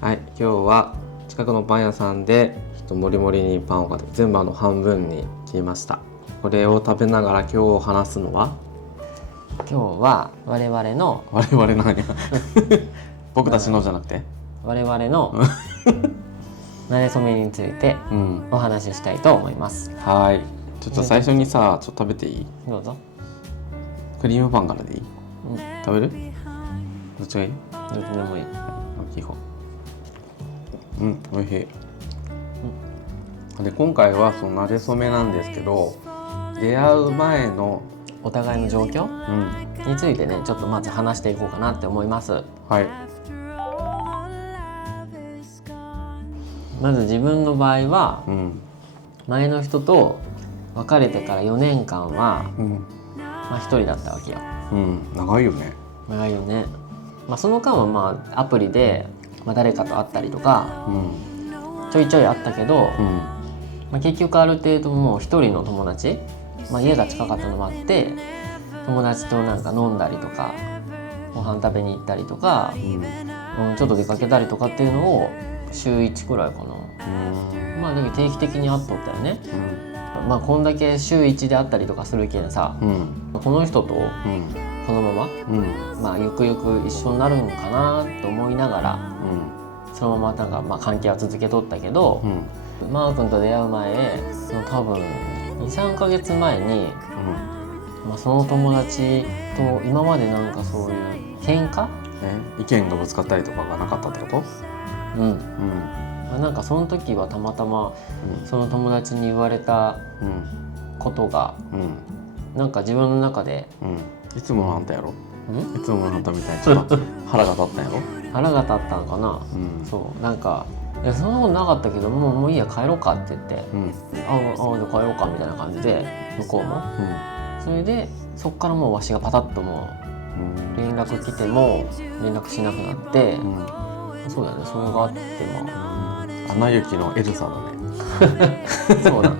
はい、今日は近くのパン屋さんでもりもりにパンを買って全部半分に切りました。これを食べながら今日話すのは今日は我々のなんや僕たちのじゃなくて我々の馴れ初めについてお話ししたいと思います。はい、ちょっと最初にさ、ちょっと食べていい？どうぞ。クリームパンからでいい？食べる？どっちがいい？どっちでもいい。大きい方。美味しい。で今回はその馴れ初めなんですけど、出会う前のお互いの状況、についてね、ちょっとまず話していこうかなって思います。はい。まず自分の場合は、前の人と別れてから4年間は、一人だったわけよ。長いよね。長いよね。その間はアプリで、誰かと会ったりとか、ちょいちょいあったけど、結局ある程度もう一人の友達、家が近かったのもあって友達となんか飲んだりとかご飯食べに行ったりとか、ちょっと出かけたりとかっていうのを週1くらいかな。だけど定期的に会っとったよね。こんだけ週1で会ったりとかするけんさ、この人とこのまま、ゆくゆく一緒になるんかなと思いながら、そのままなんか関係は続けとったけど、マー君と出会う前多分 2,3 ヶ月前に、その友達と今までなんかそういう喧嘩？意見がぶつかったりとかがなかったってこと？なんかその時はたまたまその友達に言われたことが、なんか自分の中で、いつものあんたやろ？いつものあんたみたいにちょっと腹が立ったんやろ？腹が立ったのかな。そうなんかそんなことなかったけどもういいや帰ろうかって言って、じゃあ帰ろうかみたいな感じで向こうも、それでそっからもうわしがパタッともう連絡来ても連絡しなくなって、そうだね、それがあってアナ雪のエルサだねそうだ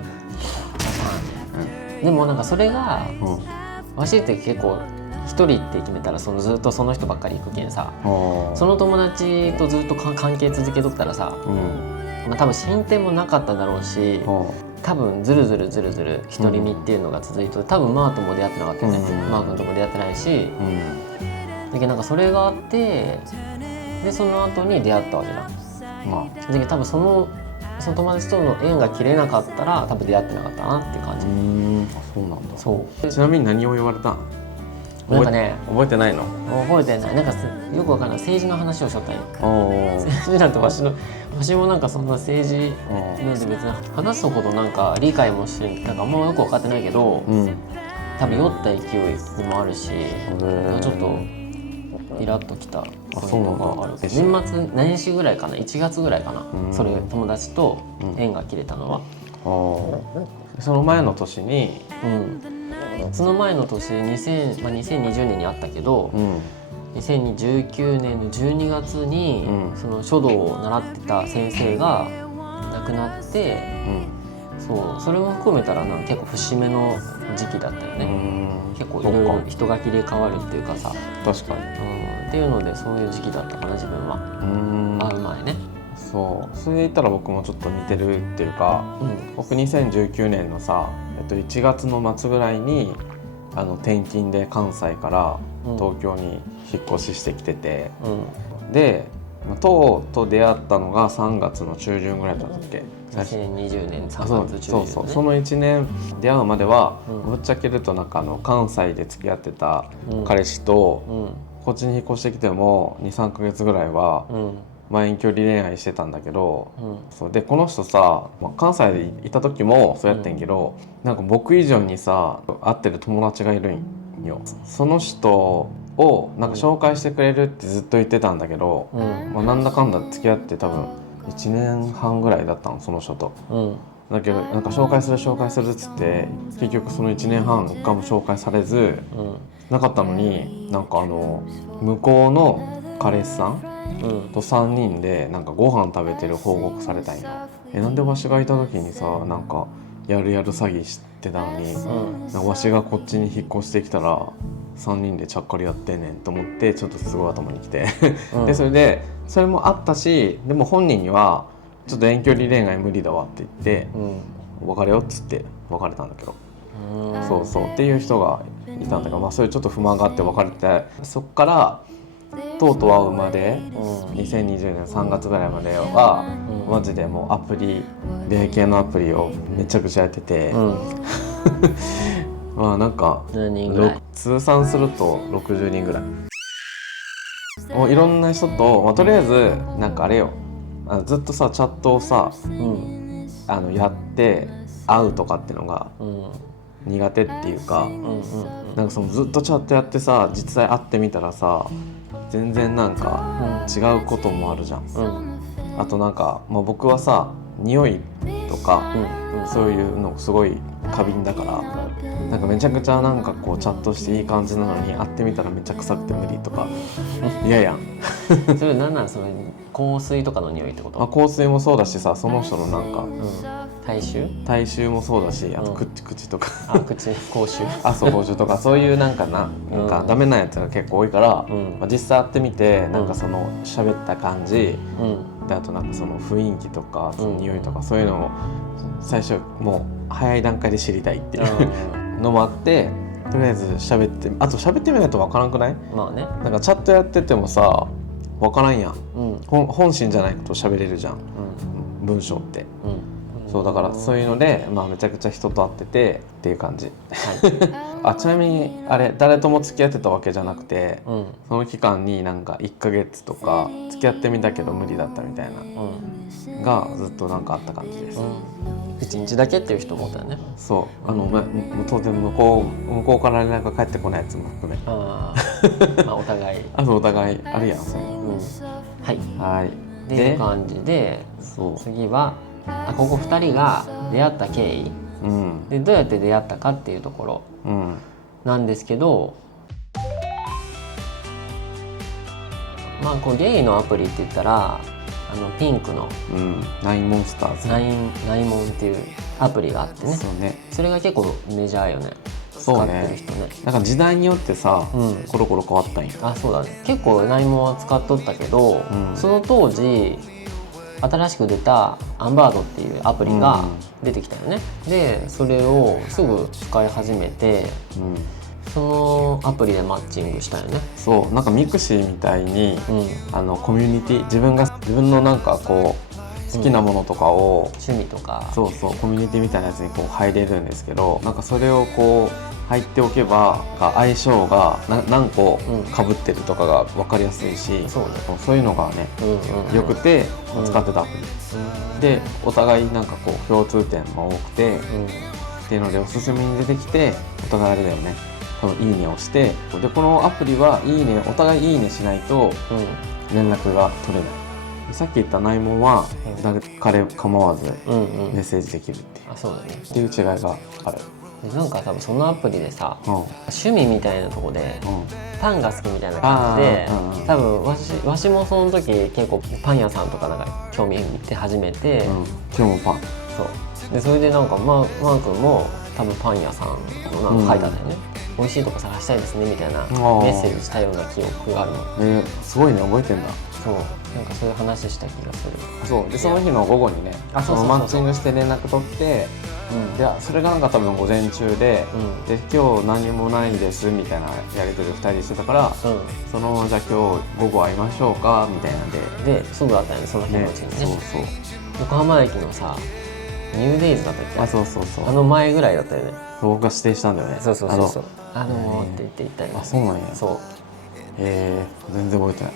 でもなんかそれが、わしって結構一人って決めたらずっとその人ばっかり行くけんさ、その友達とずっと関係続けとったらさ、多分進展もなかっただろうし、多分ずるずる独り身っていうのが続いて、多分マーとも出会ってなかったよね。マー君とも出会ってないし、だけどなんかそれがあって、でその後に出会ったわけだ。だけど多分その友達との縁が切れなかったら多分出会ってなかったなっていう感じ。そうなんだ。そう。ちなみに何を言われたん？なんかね、覚えてないの？覚えてない。なんかよくわかんない政治の話をしとったんよ。政治なんてわしもなんかそんな政治なんで別に話すことなんか理解もしてなんかもうよく分かってないけど、多分酔った勢いもあるし、ちょっとイラッときたそういうのがある。年末何日ぐらいかな、1月ぐらいかな、それ友達と縁が切れたのは。その前の年に、その前の年2020年にあったけど、2019年の12月に、その書道を習ってた先生が亡くなって、それも含めたら結構節目の時期だったよね。結構いろいろ人が切り替わるっていうかさ、確かに、っていうのでそういう時期だったかな自分は。会う前ね。それで言ったら僕もちょっと似てるっていうか、僕2019年のさ、1月の末ぐらいに転勤で関西から東京に引っ越ししてきてて、でと出会ったのが3月の中旬ぐらいだったっけ？2020年3月中旬、その1年出会うまでは、ぶっちゃけるとなんか関西で付き合ってた彼氏と、こっちに引っ越してきても 2,3 ヶ月ぐらいは遠距離恋愛してたんだけど、でこの人さ、関西でいた時もそうやってんけど、なんか僕以上にさ会ってる友達がいるんよ。その人をなんか紹介してくれるってずっと言ってたんだけど、なんだかんだ付き合って多分1年半ぐらいだったの、その人と。だけどなんか紹介するっつって結局その1年半かも紹介されず、なかったのに、なんか向こうの彼氏さんと3人でなんかご飯食べてる報告されたんよ。なんでわしがいた時にさ、なんかやる詐欺ってたのに、わしがこっちに引っ越してきたら3人でちゃっかりやってんねんと思ってちょっとすごい頭にきてでそれもあったし、でも本人にはちょっと遠距離恋愛無理だわって言って、別れよっつって別れたんだけど、そうそうっていう人がいたんだけど、そういうちょっと不満があって別れて、そっからとうとう会うまで、2020年3月ぐらいまでは、マジでもうアプリ出会い系のアプリをめちゃくちゃやってて、まあなんか何人ぐらい？通算すると60人ぐらい、もういろんな人と、とりあえずなんかあれよ、ずっとさチャットをさ、やって会うとかっていうのが苦手っていうか、なんかそのずっとチャットやってさ実際会ってみたらさ全然なんか違うこともあるじゃん、あとなんか、僕はさ匂いとか、そういうのすごい過敏だから、なんかめちゃくちゃなんかこうチャットしていい感じなのに会ってみたらめっちゃ臭くて無理とか嫌やんそれ何なの？それ香水とかの匂いってこと？香水もそうだしさ、その人のなんか、体臭もそうだし、あと口とか口臭そう口臭とかそういうなんかダメなやつが結構多いから、実際会ってみてなんかその喋った感じ、であとなんかその雰囲気とかその匂いとかそういうのを最初もう早い段階で知りたいっていうのもあって、とりあえず喋ってみないと分からんくない？なんかチャットやっててもさ分からんやん、本心じゃないと喋れるじゃん、文章って、そうだからそういうので、めちゃくちゃ人と会っててっていう感じ、ちなみにあれ誰とも付き合ってたわけじゃなくて、その期間になんか1ヶ月とか付き合ってみたけど無理だったみたいな、がずっとなんかあった感じです、1日だけっていう人もいたよね。そう当然向こうから連絡返ってこないやつも含めお互いお互いあるやん、そういうの、はいっていう感じで、次はここ2人が出会った経緯、でどうやって出会ったかっていうところなんですけど、こうゲイのアプリって言ったらピンクの、ナインモンスターズ、ナイモンっていうアプリがあってね、それが結構メジャーよね、使ってる人ね。なんか時代によってさ、コロコロ変わったんや。そうだね、結構ナイモンは使っとったけど、その当時新しく出たアンバードっていうアプリが出てきたよね、でそれをすぐ使い始めて、そのアプリでマッチングしたよね。そうなんかミクシーみたいに、コミュニティ、自分のなんかこう好きなものとかを、趣味とかコミュニティみたいなやつにこう入れるんですけど、なんかそれをこう入っておけば相性が何個かぶってるとかが分かりやすいし、そういうのがね、よくて使ってたアプリ、でお互いなんかこう共通点も多くて、っていうのでおすすめに出てきて、お互いあれだよね、多分いいねをして、でこのアプリはいいね、お互いいいねしないと連絡が取れない、さっき言ったナイモンは彼構わずメッセージできるっていう、っていう違いがある。なんか多分そのアプリでさ、趣味みたいなとこで、パンが好きみたいな感じで、多分わしもその時結構パン屋さんとかなんか興味見て始めて、今日もパン、でそれでなんかマー君も多分パン屋さんのなんか書いてあったよね、美味しいとこ探したいですねみたいなメッセージしたような記憶があるの。すごいね、覚えてんだ。なんかそういう話した気がする。でその日の午後にね、マッチングして連絡取って、それがなんか多分午前中で、今日何もないですみたいなやり取りを2人してたから、そのじゃあ今日午後会いましょうかみたいなんですぐだったよね、その日のうちにね。横浜駅のさニューデイズだったっけ？あの前ぐらいだったよね。僕が指定したんだよね。そうって言って行ったよね。そうなんや。全然覚えてない。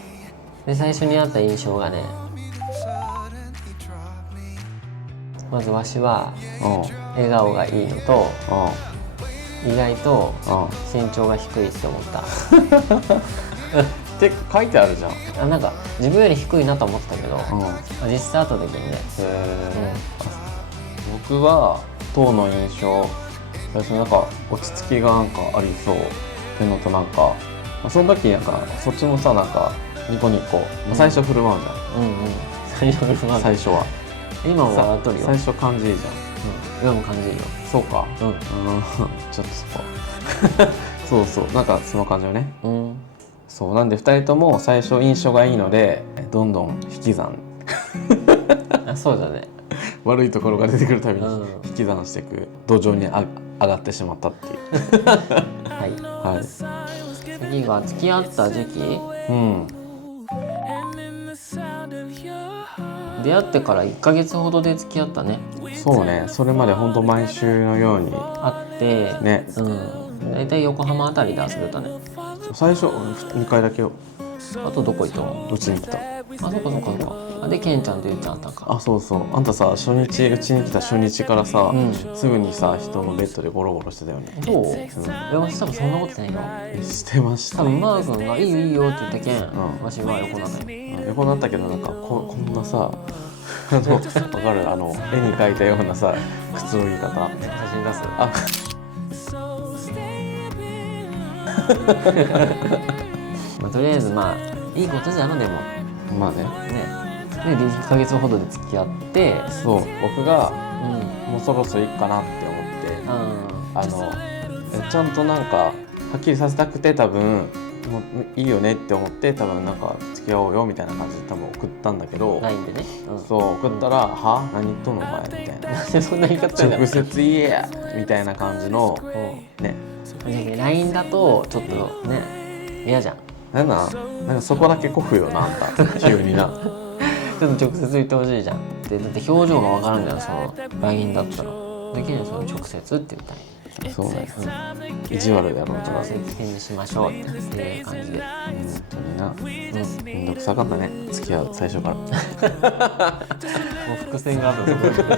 で最初にあった印象がね、まずわしは笑顔がいいのと、意外と身長が低いって思ったって書いてあるじゃん。なんか自分より低いなと思ってたけど、実際後で聞いてね。僕は当の印象、なんか落ち着きがなんかありそうっていうのと、なんかその時なんかそっちもさ、なんかニコニコ、最初振る舞うじゃん。最初は今も笑っとるよ。最初感じいいじゃん。今も感じるよ。そうか。うん、ちょっとそこそうそう、なんかその感じよね。うん、そうなんで2人とも最初印象がいいのでどんどん引き算あ、そうだね。悪いところが出てくるたびにうん引き算していく土壌に上がってしまったっていうはい。はい。次が付き合った時期。うん。出会ってから1ヶ月ほどで付き合ったね。そうね、それまでほんと毎週のように会ってね。うん、大体横浜あたりで遊べたね。最初2回だけよ。あとどこ行ったの？うちに来た。あ、そっかそっかそっか。あ、でケンちゃんとゆうちゃんあったんか。あ、そうそう、あんたさ初日うちに来た初日からさ、うんすぐにさ人のベッドでゴロゴロしてたよね。どう？わし多分そんなことないよ。してました。多分マー君がいいよいいよって言ったけん、んわしは横なのよ。横になったけどなんかこんなさわかる絵に描いたようなさくつろぎ方。写真出す？あまあ、とりあえずまあいいことじゃん。でもまあね。ね。で1ヶ月ほどで付き合って、そう僕がうん、もうそろそろいいかなって思ってあちゃんとなんかはっきりさせたくて多分もういいよねって思って多分なんか付き合おうよみたいな感じで多分送ったんだけど、 LINE でね、そう送ったら「は何言っとんのお前」みたいななんでそんな言い方直接言えやみたいな感じのね。LINE だとちょっとね嫌じゃん。なんかそこだけ古風よなあんた急になちょっと直接言ってほしいじゃん。でだって表情がわからんじゃん、その LINE だったら。だけどその直接って言ったり、そうね、意地悪やろうとか直接にしましょうっていう感じで。本当にな、めんどくさかったね付き合う最初からもう伏線があるのそこで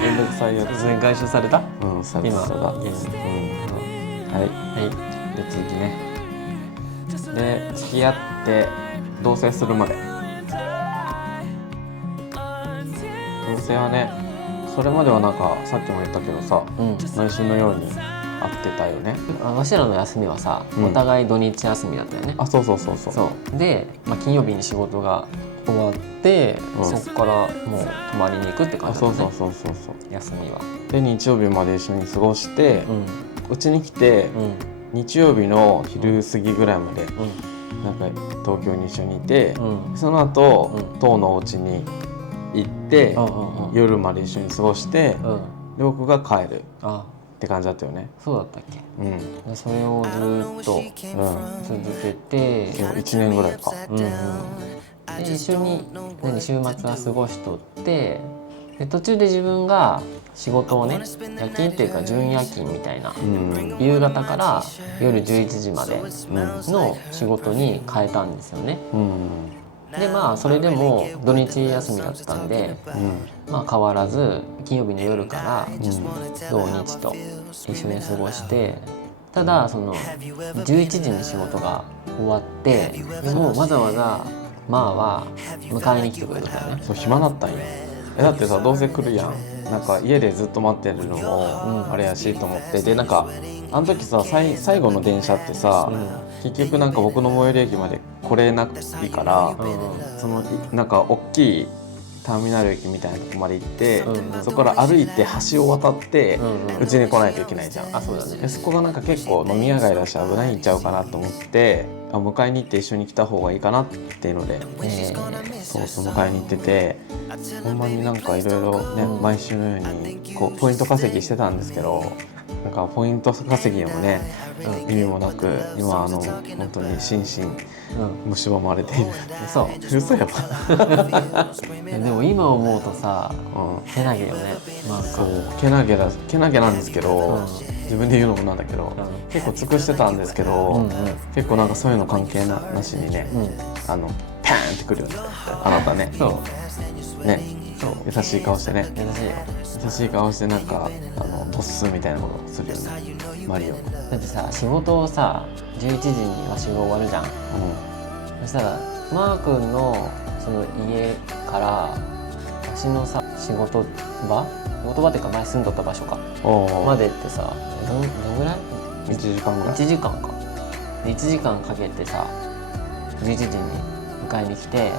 めんどくさいやつ。伏線回収された？うんさ今そうだ、はい。はいで次ね、で付き合って同棲するまで。同棲はねそれまではなんかさっきも言ったけどさ、毎週のように会ってたよね。わしらの休みはさ、お互い土日休みだったよね。あ、そうそうそうそう。そうで、金曜日に仕事が終わって、そこからもう泊まりに行くって感じだったね。そう休みは。で日曜日まで一緒に過ごして、うちに来て、日曜日の昼過ぎぐらいまで、なんか東京に一緒にいて、その後、当のお家に行って、夜まで一緒に過ごして、で僕が帰るって感じだったよね。そうだったっけ？でそれをずっと、続けて1年ぐらいか。で一緒に週末は過ごしとって、で途中で自分が仕事をね、夜勤っていうか準夜勤みたいな、夕方から夜11時までの仕事に変えたんですよね。でそれでも土日休みだったんで、変わらず金曜日の夜から土日と一緒に過ごして、ただその11時に仕事が終わって、でもわざわざは迎えに来てくれたんだよね。そう暇だったんよ。だってさどうせ来るやん。なんか家でずっと待ってるのもあれやしと思って、でなんかあの時さ最後の電車ってさ、結局なんか僕の最寄り駅まで来れなくていいから、そのなんか大きいターミナル駅みたいなとこまで行って、そこから歩いて橋を渡ってうちに来ないといけないじゃん。そうだね。でそこがなんか結構飲み屋街だし危ないんちゃうかなと思って、迎えに行って一緒に来た方がいいかなっていうので、そう迎えに行ってて、ほんまになんかいろいろね、毎週のようにこうポイント稼ぎしてたんですけど、なんかポイント稼ぎもね、意味もなく今本当に心身蝕まれている。嘘やばでも今思うとさ、けなげよね。そうけなげなんですけど、自分で言うのもなんだけど、結構尽くしてたんですけど、結構なんかそういうの関係なしにね、パーンってくるよね、あなたね。ね、優しい顔してね。優しい顔してなんかボスみたいなことするよね、マリオ。だってさ仕事をさ11時にわしが終わるじゃん。そしたらマー君のその家からわしのさ仕事場っていうか前住んどった場所かまでってさどんぐらい？1時間ぐらい。1時間か。1時間かけてさ11時に迎えに来て、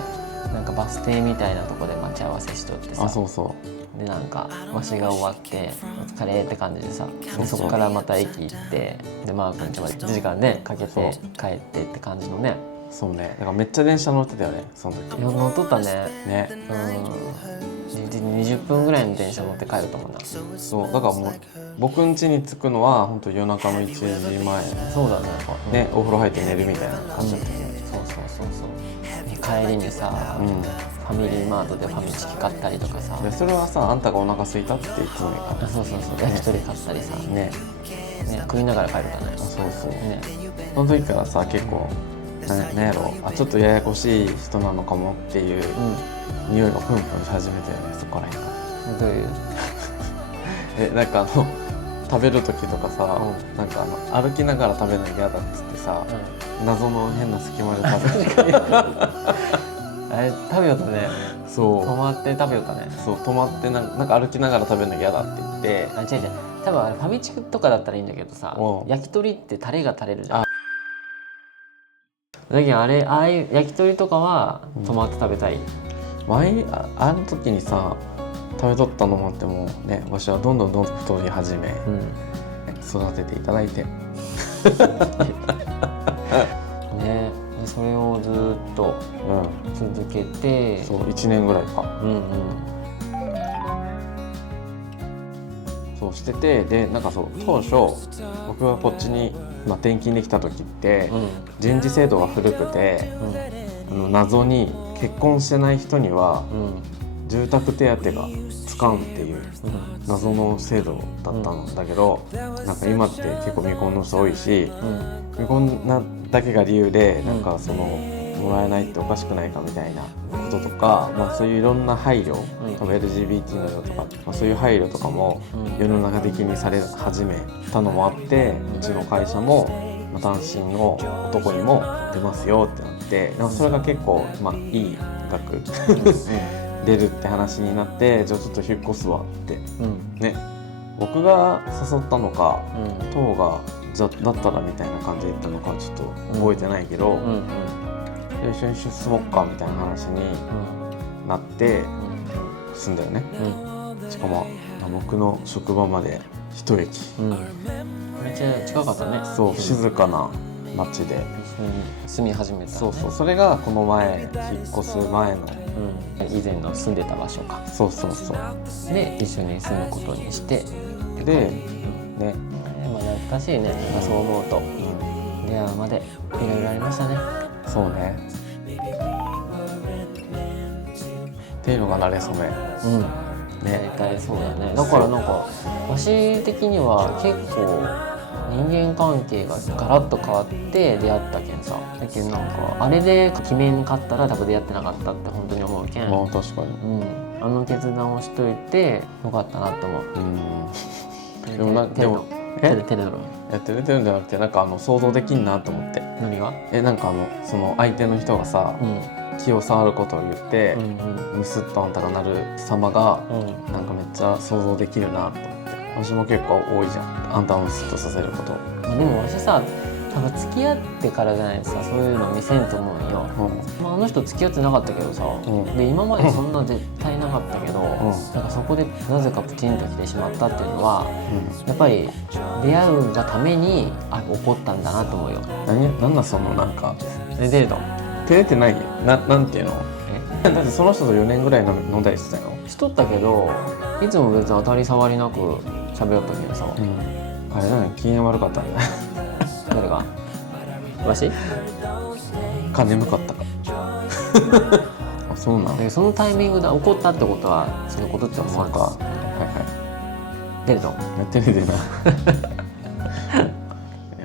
なんかバス停みたいなとこで待ち合わせしとってさ、あ、そうそでなんかわしが終わってお疲れって感じでさ、でそこからまた駅行ってでマー君ちまで1時間ねかけて帰ってって感じのね。そうね、だからめっちゃ電車乗ってたよねその時。乗っとったね。ね、20分ぐらいの電車乗って帰ると思うな。そうだからもう僕ん家に着くのは本当夜中の1時前そうだね。ね、お風呂入って寝るみたいな感じだったけど、そう帰りにさ、ファミリーマートでファミチキ買ったりとかさ、でそれはさ、あんたがお腹空いたっていつも言うから。そう焼き鳥買ったりさ、ね食いながら帰るからね。そうね、その時からさ結構なんやろ、あ、ちょっとややこしい人なのかもっていう匂いがプンプンし始めたよね、そこらへんから。どういうなんか食べる時とかさ、なんか歩きながら食べるの嫌だっつってさ、謎の変な隙間で食べるあれ食べよったね。そう止まって食べよったね。そう、止まってなんか歩きながら食べるの嫌だって言って。あ、違う多分あれファミチキとかだったらいいんだけどさ、焼き鳥ってタレが垂れるじゃん。だけどああいう焼き鳥とかは止まって食べたい。あの時にさ食べとったのもあってもね、わしはどんどん太り始め、育てていただいてね、でそれをずっと続けて、そう1年ぐらいか、そうしてて、でなんかそう当初僕がこっちに、転勤できた時って、人事制度が古くて、謎に結婚してない人には、住宅手当がつかんっていう謎の制度だったんだけど、なんか今って結構未婚の人多いし、未婚なだけが理由でなんかもらえないっておかしくないかみたいなこととか、そういういろんな配慮、多分 LGBT の色とか、そういう配慮とかも世の中的にされ始めたのもあって、うちの会社も単身の男にも出ますよってなって、なんかそれが結構いい額出るって話になって、じゃあちょっと引っ越すわって、ね、僕が誘ったのか、当がじゃだったらみたいな感じで言ったのかちょっと覚えてないけど、一緒に住もっかみたいな話になって住んだよね。しかも僕の職場まで一駅、めっちゃ近かったね。そう、静かな町で住み始めた、ね、それがこの前引っ越す前の、以前の住んでた場所か。そうで一緒に住むことにしてで、ね、懐かしいね。そう思うと、出会うまでいろいろありましたね。そうね。っていうのが慣れ初め。大体そうだね。だからなんかわし的には結構人間関係がガラッと変わって出会ったけんさ。だけどなんかあれで決めんかったら多分出会ってなかったって本当に思うけん。確かに。あの決断をしといてよかったなと思う。でも照れるの？照れてるんじゃなくて、なんか想像できんなと思って。何が？なんかその相手の人がさ、気を触ることを言って、ムスッとあんたがなる様が、なんかめっちゃ想像できるなと思って。私も結構多いじゃん、あんたをムスッとさせること。でも私さ、多分付き合ってからじゃないですか、そういうの見せんと思うんよ。あの人付き合ってなかったけどさ、で今までそんな絶対なかったけど、なんかそこでなぜかプチンと来てしまったっていうのは、やっぱり出会うがために起こったんだなと思うよ。なんだそのなんかデート照れてない？なんていうの？だってその人と4年ぐらい飲んだりしてたよ。しとったけど、いつも別に当たり障りなく喋ったけどさ、あれ何、機嫌悪かったんだ誰が？わし？か眠かったかあ、そうなの。そのタイミングで起こったってことはそのことって思わんか。デート照れてな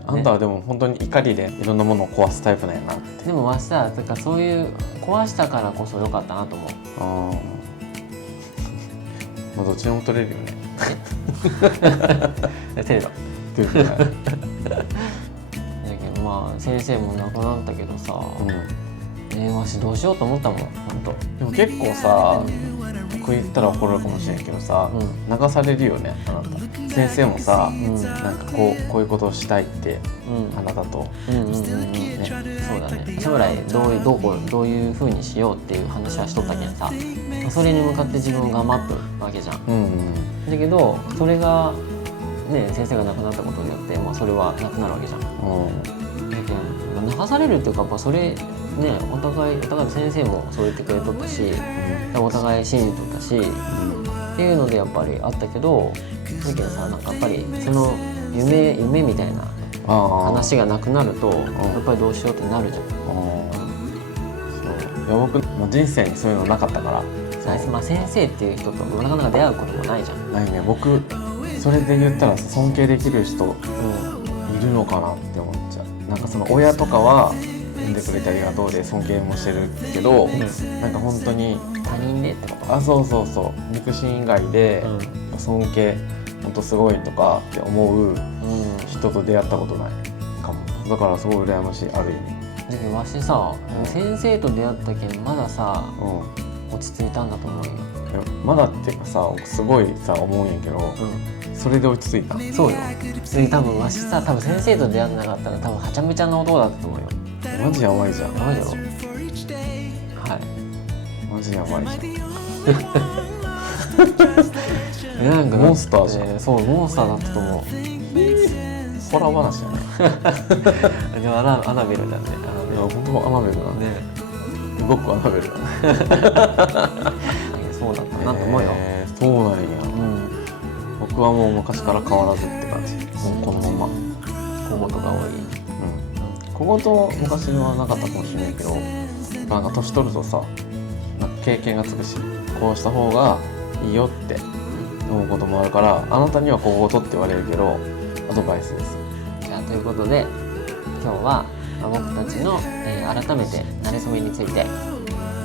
あんたはでも本当に怒りでいろんなものを壊すタイプなんやなって。でもわしさ、だからそういう壊したからこそ良かったなと思う。どっちでも取れるよね照れた。先生も亡くなったけどさ、わしどうしようと思ったもん、本当。でも結構さ、こう言ったら怒るかもしれんけどさ、流されるよねあなた。先生もさ、なんかこういうことをしたいって、あなたと、ね、そうだね。将来どういう風にしようっていう話はしとったけんさ、それに向かって自分が頑張っとるわけじゃん。だけどそれがね、先生が亡くなったことによって、それはなくなるわけじゃん。だけど流されるっていうか、それね、お互い先生もそう言ってくれとったし、お互い信じとったし、っていうのでやっぱりあったけど、だけどさ、なんかやっぱりその夢みたいな話がなくなると、やっぱりどうしようってなるじゃん。そういや僕、人生にそういうのなかったから、先生っていう人となかなか出会うこともないじゃん。ないね。僕それで言ったら尊敬できる人いるのかなって思っちゃう。なんかその親とかは産んでくれてありがとうで尊敬もしてるけど、なんか本当に他人でってこと？そう肉親以外で尊敬本当すごいとかって思う人と出会ったことないかも。だからすごい羨ましい、ある意味。だけどわしさ、先生と出会ったけんまださ、落ち着いたんだと思うよ。まだっていうかさ、すごいさ思うんやけど、それで落ち着いた。そうよ。普通に多分わしさ、先生と出会ってなかったら多分はちゃめちゃな男だったと思うよ。マジやばいじゃん。やばいだろ。はい。マジやばいじゃん。なんかモンスターじゃん。そう、モンスターだったと思う。ホラー話だね。でもアナベルだね。いや本当アナベルだね。動くアナベルだね。そうだったなと思うよ。そうなんや。僕はもう昔から変わらずって感じ。もうこのまま。小言が多い。小言昔はなかったかもしれないけど、なんか年取るとさ、なんか経験がつくし、こうした方がいいよって思うこともあるから、あなたには小言って言われるけどアドバイスです。じゃあということで今日は僕たちの、改めて馴れ初めについて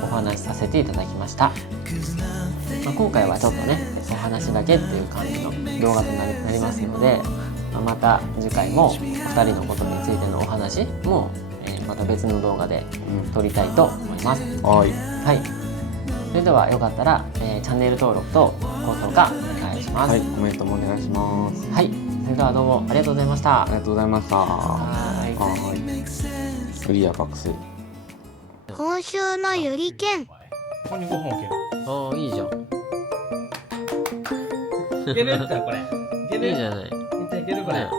お話しさせていただきました。今回はちょっとねお話だけっていう感じの動画となりますので、また次回も2人のことについてのお話も、また別の動画で撮りたいと思います。はい。それではよかったら、チャンネル登録と高評価お願いします。はい、コメントもお願いします。はい。それではどうもありがとうございました。ありがとうございました。はい。クリア覚醒。今週のゆりけん。ここに5本置ける。ああ、いいじゃん。いけるってこれ。いける。いいじゃない。いけるこれ。ね